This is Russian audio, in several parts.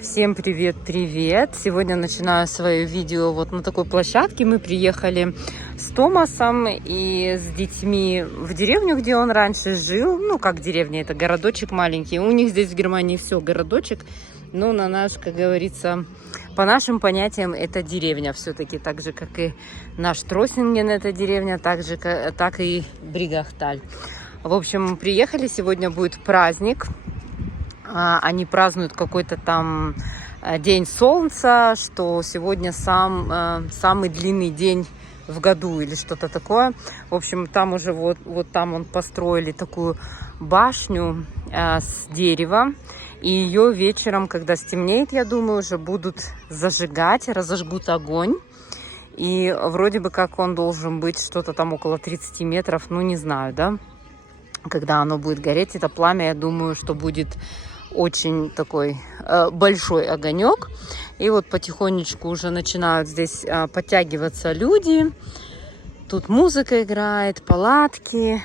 Всем привет-привет! Сегодня начинаю свое видео вот на такой площадке. Мы приехали с Томасом и с детьми в деревню, где он раньше жил. Ну, как деревня, это городочек маленький. У них здесь в Германии все городочек, но на наш, как говорится, по нашим понятиям, это деревня все-таки. Так же, как и наш Троссинген, это деревня, так и Бригахталь. В общем, приехали, сегодня будет праздник. Они празднуют какой-то там день солнца, что сегодня самый длинный день в году или что-то такое. В общем, там уже вот там он построили такую башню с дерева. И ее вечером, когда стемнеет, я думаю, уже будут зажигать, разожгут огонь. И вроде бы как он должен быть что-то там около 30 метров, ну не знаю, да. Когда оно будет гореть, это пламя, я думаю, что будет очень такой большой огонек. И вот потихонечку уже начинают здесь подтягиваться люди. Тут музыка играет, палатки.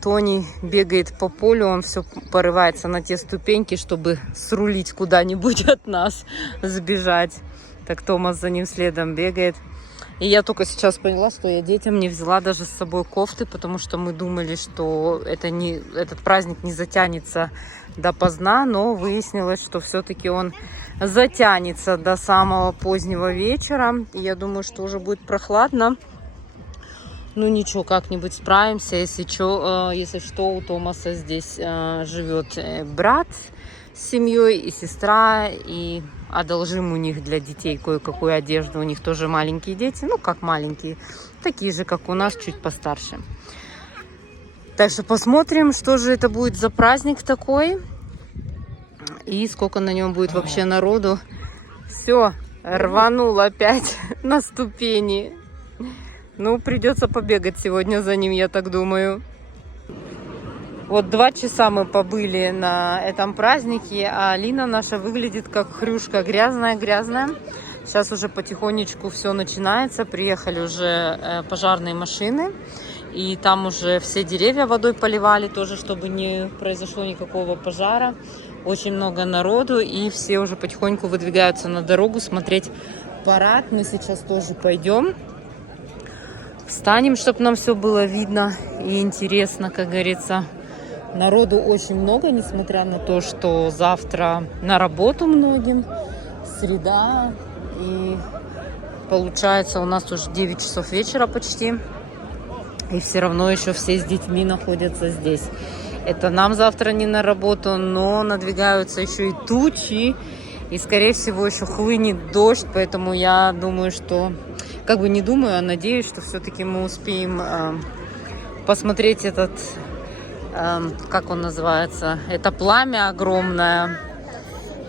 Тони бегает по полю, он все порывается на те ступеньки, чтобы срулить куда-нибудь от нас, сбежать. Так Томас за ним следом бегает. И я только сейчас поняла, что я детям не взяла даже с собой кофты, потому что мы думали, что этот праздник не затянется допоздна, но выяснилось, что все-таки он затянется до самого позднего вечера. И я думаю, что уже будет прохладно. Ну ничего, как-нибудь справимся. Если что, у Томаса здесь живет брат с семьей и сестра, и одолжим у них для детей кое-какую одежду. У них тоже маленькие дети, ну как маленькие, такие же, как у нас, чуть постарше. Так что посмотрим, что же это будет за праздник такой. И сколько на нем будет вообще народу. Все, рванул опять на ступени. Ну, придется побегать сегодня за ним, я так думаю. Вот 2 часа мы побыли на этом празднике, а Алина наша выглядит как хрюшка, грязная. Сейчас уже потихонечку все начинается. Приехали уже пожарные машины. И там уже все деревья водой поливали тоже, чтобы не произошло никакого пожара. Очень много народу, и все уже потихоньку выдвигаются на дорогу смотреть парад. Мы сейчас тоже пойдем. Встанем, чтобы нам все было видно и интересно, как говорится. Народу очень много, несмотря на то, что завтра на работу многим. Среда. И получается, у нас уже 9 часов вечера почти. И все равно еще все с детьми находятся здесь. Это нам завтра не на работу, но надвигаются еще и тучи. И, скорее всего, еще хлынет дождь. Поэтому я думаю, что... Как бы не думаю, а надеюсь, что все-таки мы успеем посмотреть этот... как он называется? Это пламя огромное.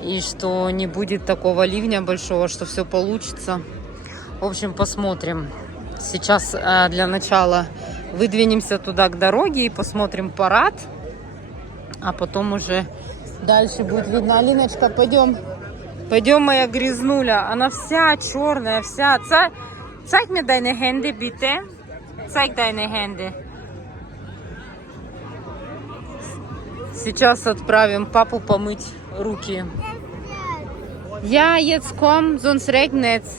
И что не будет такого ливня большого, что все получится. В общем, посмотрим. Сейчас для начала выдвинемся туда к дороге и посмотрим парад. А потом уже дальше будет видно. Алиночка, пойдем. Пойдем, моя грязнуля. Она вся черная, вся. Zeig mir deine Hände, bitte. Zeig deine Hände. Сейчас отправим папу помыть руки. Ja, jetzt komm, sonst regnet's.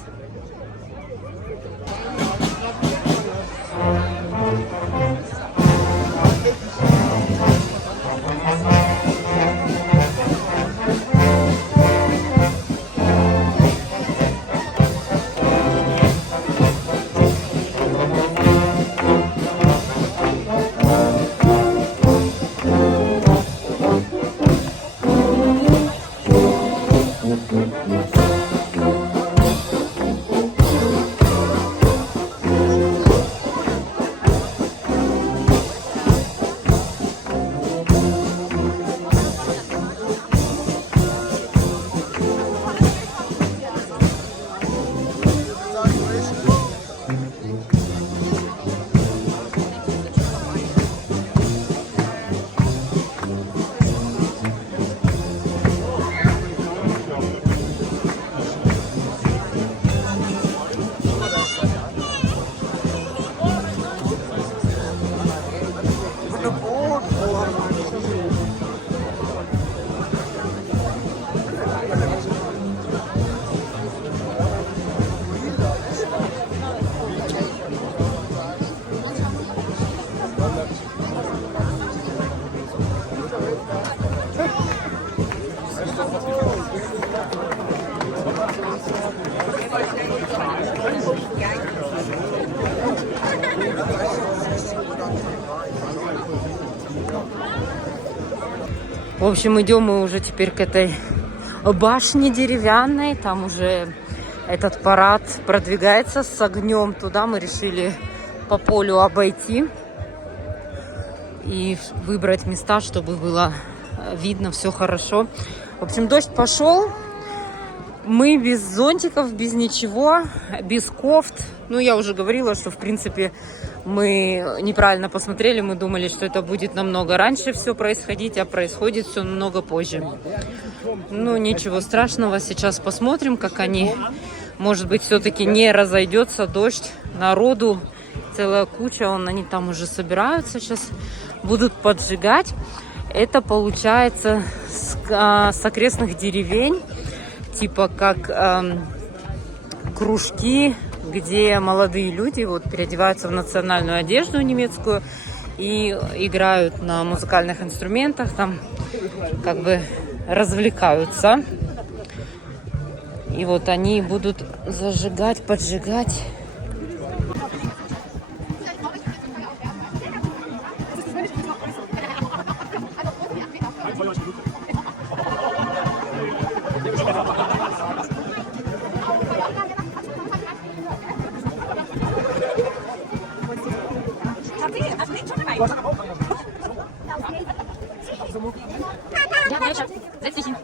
В общем, идем мы уже теперь к этой башне деревянной. Там уже этот парад продвигается с огнем. Туда мы решили по полю обойти и выбрать места, чтобы было видно все хорошо. В общем, дождь пошел. Мы без зонтиков, без ничего, без кофт. Ну, я уже говорила, что, в принципе, мы неправильно посмотрели. Мы думали, что это будет намного раньше все происходить, а происходит все намного позже. Ну, ничего страшного. Сейчас посмотрим, как они, может быть, все-таки не разойдется дождь. Народу целая куча. Они там уже собираются. Сейчас будут поджигать. Это получается с окрестных деревень. Типа как кружки, где молодые люди вот переодеваются в национальную одежду немецкую и играют на музыкальных инструментах, там как бы развлекаются. И вот они будут зажигать, поджигать. Setz dich hin.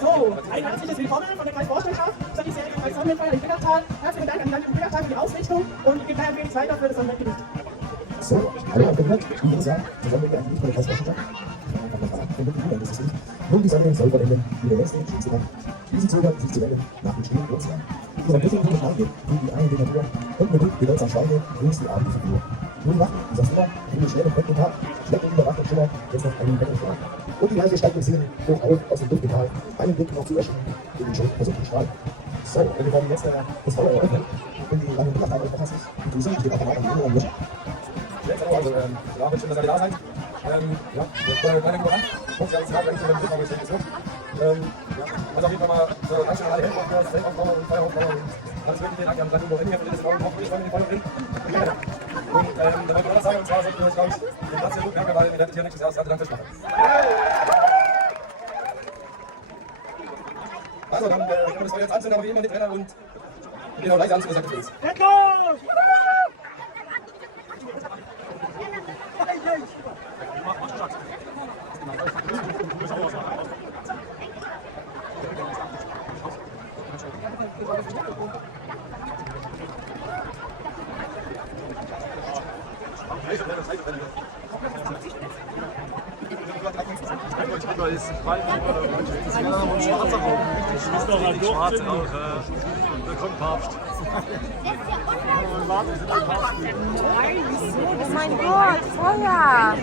So, ein herzliches Willkommen von der Kreisvorstandschaft zur diesjährigen Kreissonnenfeier in Willertal. Herzlichen Dank an die Land in Willertal für die Ausrichtung und ich gebe Herrn weiter für das Sonnenwettgedicht. So, hallo auf der Welt. Wie gesagt, zusammen mit der Aktivität von der Kreisvorstandschaft. Nun, die Sonne soll vollenden, wie der letzte schönste Tag. Diese zögern, sich zu wenden, nach dem stillen Ozean. Ihre Mittelgründe Steine, wie die Eier der Natur, und mit bedeutsam Schweine, grüßt die abendliche Figur. Nun die Nacht, dieser Fehler, wie schnell und den Tag, schlägt in der Nacht und Schimmer, jetzt noch einen Wetterstrahl. Und die Leiche steigt im Sehen, hoch auf, aus dem Duftgetal, einen Blick noch zu erscheinen, in den schon versuchten Strahl. So, und wir werden jetzt das Feuer eröffnen, und die langen Bilder euch verfassen, die Grüße, die Apparat am Himmel löschen. Also, ja, schön, dass ihr da seid. Ja, kleine Überraschung. Und Sie haben es gerade eigentlich über den Blick, aber ich denke, es wird. Also auf jeden Fall mal so Dankeschön an alle Helfer für das Zeltaufbau und Feueraufbau und alles mögliche. Danke an St. Hugo Ringe für das Raum, hoffentlich wollen wir den Feuer bringen. Und dann wollte ich noch was sagen, und zwar sollten wir jetzt, glaube ich, den Platz hier gut merken, weil wir werden hier nächstes Jahr das zweite Dank machen. Also, dann können wir das Feuer jetzt anzünden, aber wie immer mit Brenner und genau leise anzünden, sagt für uns. Ist Ball und schwarzer Raum. Das ist doch richtig schwarz auch. Da kommt Papst. Oh mein Gott, Feuer!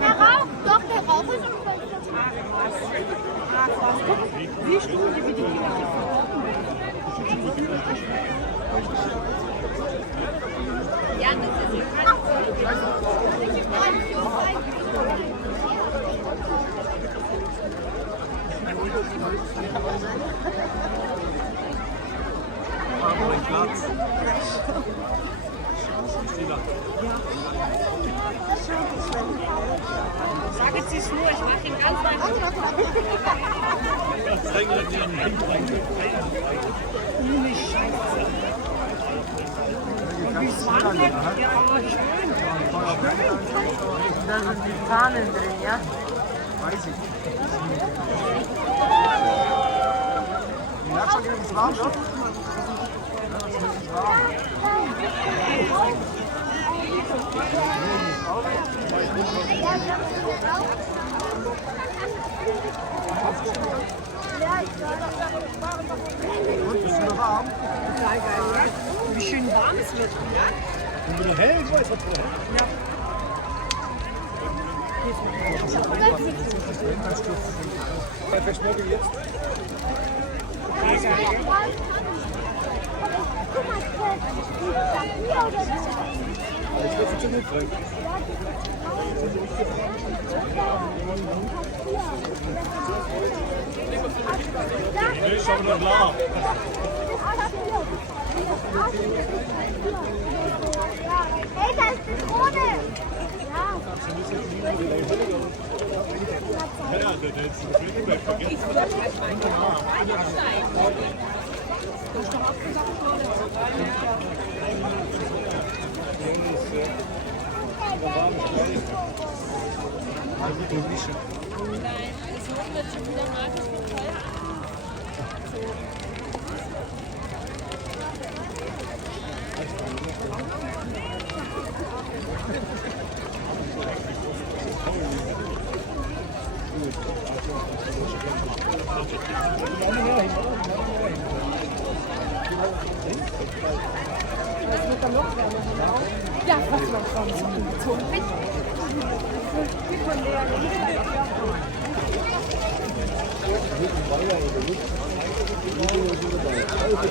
Der Rauch, doch, der Rauch ist wie Studie, wie die Kinder. Ja, das ist Platz. Sag jetzt die Schnur, ich mach den ganz weit. Даже Vulkane drin, ja? Weiß ich. Die merkt schon, wenn es warm wird. Ja, das ist wirklich warm. Und, ist wieder warm? Wie schön warm es wird. Und wieder hell, so ist es wieder hell. Ja. Perfekt, morgen jetzt. Jetzt wird es zu gut bringen. Nee, schau mal klar. Hey, da ist die Krone! Ja, der ist nicht vergessen.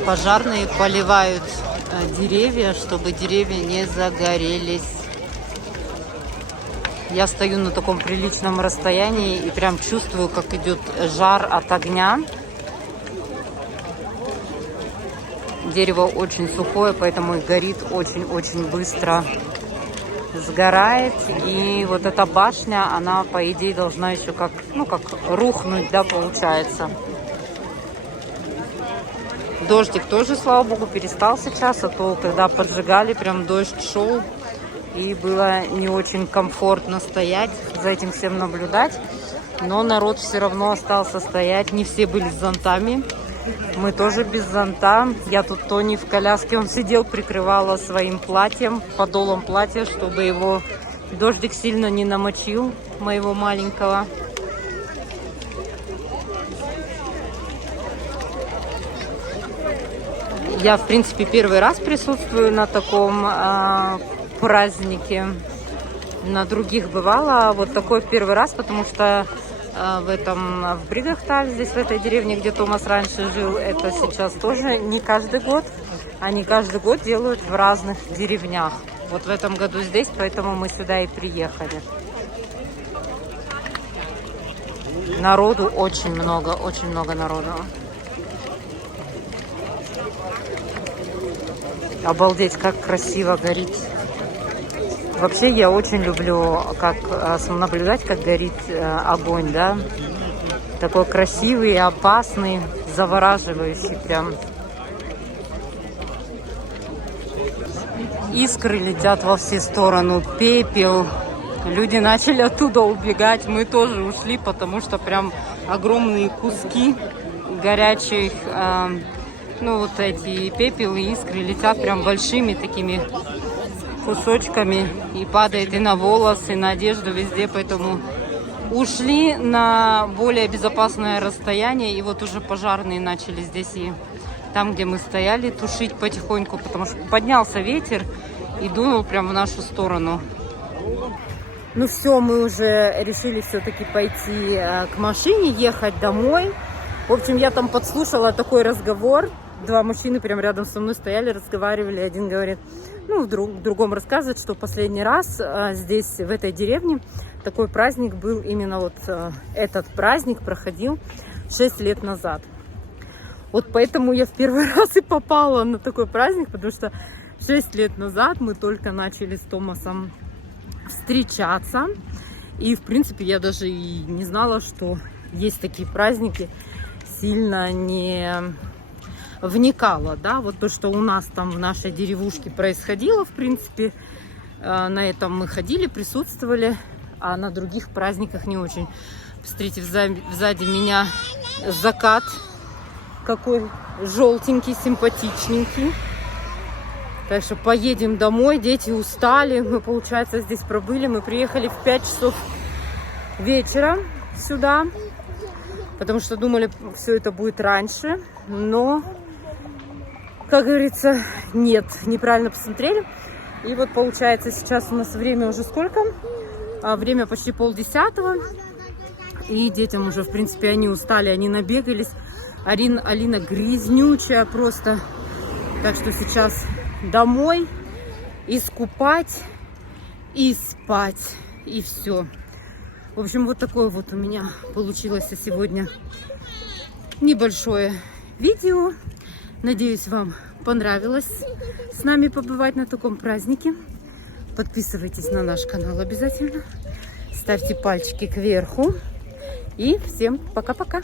Пожарные поливают деревья, чтобы деревья не загорелись. Я стою на таком приличном расстоянии и прям чувствую, как идет жар от огня. Дерево очень сухое, поэтому и горит очень-очень быстро. Сгорает. И вот эта башня, она, по идее, должна еще как рухнуть, да, получается. Дождик тоже, слава богу, перестал сейчас, а то, когда поджигали, прям дождь шел. И было не очень комфортно стоять, за этим всем наблюдать. Но народ все равно остался стоять. Не все были с зонтами. Мы тоже без зонта. Я тут Тони в коляске. Он сидел, прикрывала своим платьем, подолом платья, чтобы его дождик сильно не намочил, моего маленького. Я, в принципе, первый раз присутствую на таком празднике. На других бывало. Вот такой первый раз, потому что в Бригахталь, здесь в этой деревне, где Томас раньше жил, это сейчас тоже не каждый год. Они каждый год делают в разных деревнях. Вот в этом году здесь, поэтому мы сюда и приехали. Народу очень много народу. Обалдеть, как красиво горит. Вообще я очень люблю наблюдать, как горит огонь, да. Такой красивый, опасный, завораживающий прям. Искры летят во все стороны, пепел. Люди начали оттуда убегать, мы тоже ушли, потому что прям огромные куски горячих, вот эти пепел и искры летят прям большими такими кусочками и падает и на волосы, и на одежду, везде, поэтому ушли на более безопасное расстояние, и вот уже пожарные начали здесь и там, где мы стояли, тушить потихоньку, потому что поднялся ветер и дунул прям в нашу сторону. Ну все, мы уже решили все-таки пойти к машине, ехать домой. В общем, я там подслушала такой разговор. Два мужчины прям рядом со мной стояли, разговаривали. Один говорит, другому рассказывает, что последний раз здесь, в этой деревне, такой праздник был, именно вот этот праздник проходил 6 лет назад. Вот поэтому я в первый раз и попала на такой праздник, потому что 6 лет назад мы только начали с Томасом встречаться. И, в принципе, я даже и не знала, что есть такие праздники. Сильно не вникала, да, вот то, что у нас там в нашей деревушке происходило, в принципе, на этом мы ходили, присутствовали, а на других праздниках не очень. Посмотрите, сзади меня закат какой желтенький, симпатичненький. Так что поедем домой, дети устали, мы, получается, здесь пробыли, мы приехали в 5 часов вечера сюда, потому что думали, все это будет раньше, но, как говорится, нет, неправильно посмотрели. И вот, получается, сейчас у нас время уже сколько? Время почти 9:30, и детям уже, в принципе, они устали, они набегались. Алина грязнючая просто, так что сейчас домой, искупать и спать, и все. В общем, вот такое вот у меня получилось сегодня небольшое видео. Надеюсь, вам понравилось с нами побывать на таком празднике. Подписывайтесь на наш канал обязательно. Ставьте пальчики кверху. И всем пока-пока.